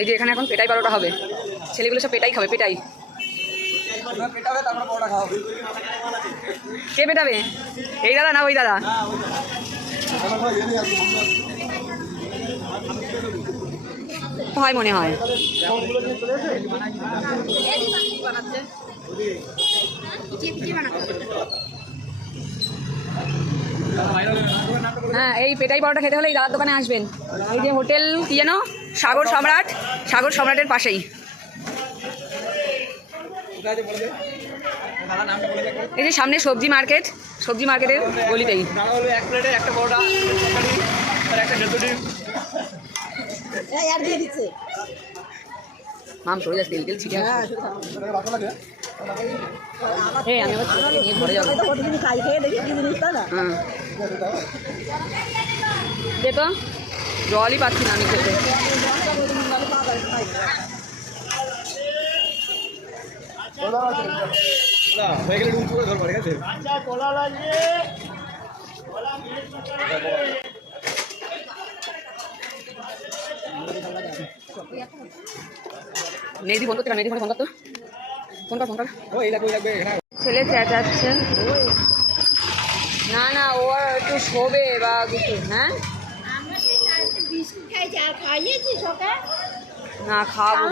এই যে এখানে এখন পেটাই পরোটা হবে, ছেলেগুলো সব পেটাই খাবে, পেটাই। কে পেটাবে? এই দাদা না ওই দাদা? হয় মনে হয়। হ্যাঁ, এই পেটাই পরোটা খেতে হলে এই দাদার দোকানে আসবেন। এই যে হোটেল কি যেন, সাগর সম্রাট, সাগর সম্রাটের পাশেই। এই যে সামনে সবজি মার্কেট, সবজি মার্কেটের গলিতেই। মাম চলে যাচ্ছে, তেল তেল ছিটে। হ্যাঁ, আমি আবার নিয়ে ঘরে যাবো। দে তো, জলই পাচ্ছি না আমি খেতে। মেহেদি ফোন করতে, মেহেদি ফোন করতো, ফোন কর, ফোন কর। ছেলে চেঁচাচ্ছে। না না, ও আর একটু শোবে বা কিছু। হ্যাঁ, না খাবো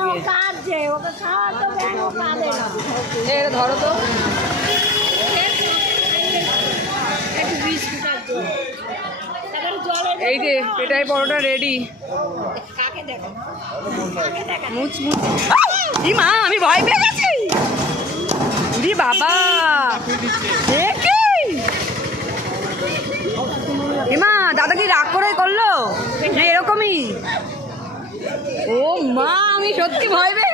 ধরো তো। এই যে পেটাই পরোটা রেডি। মা, আমি ভয় পেয়ে গেছি। বাবা মা, দাদা কি রাগ করে করলো না এরকমই? ও মা, আমি সত্যি ভয় পেয়ে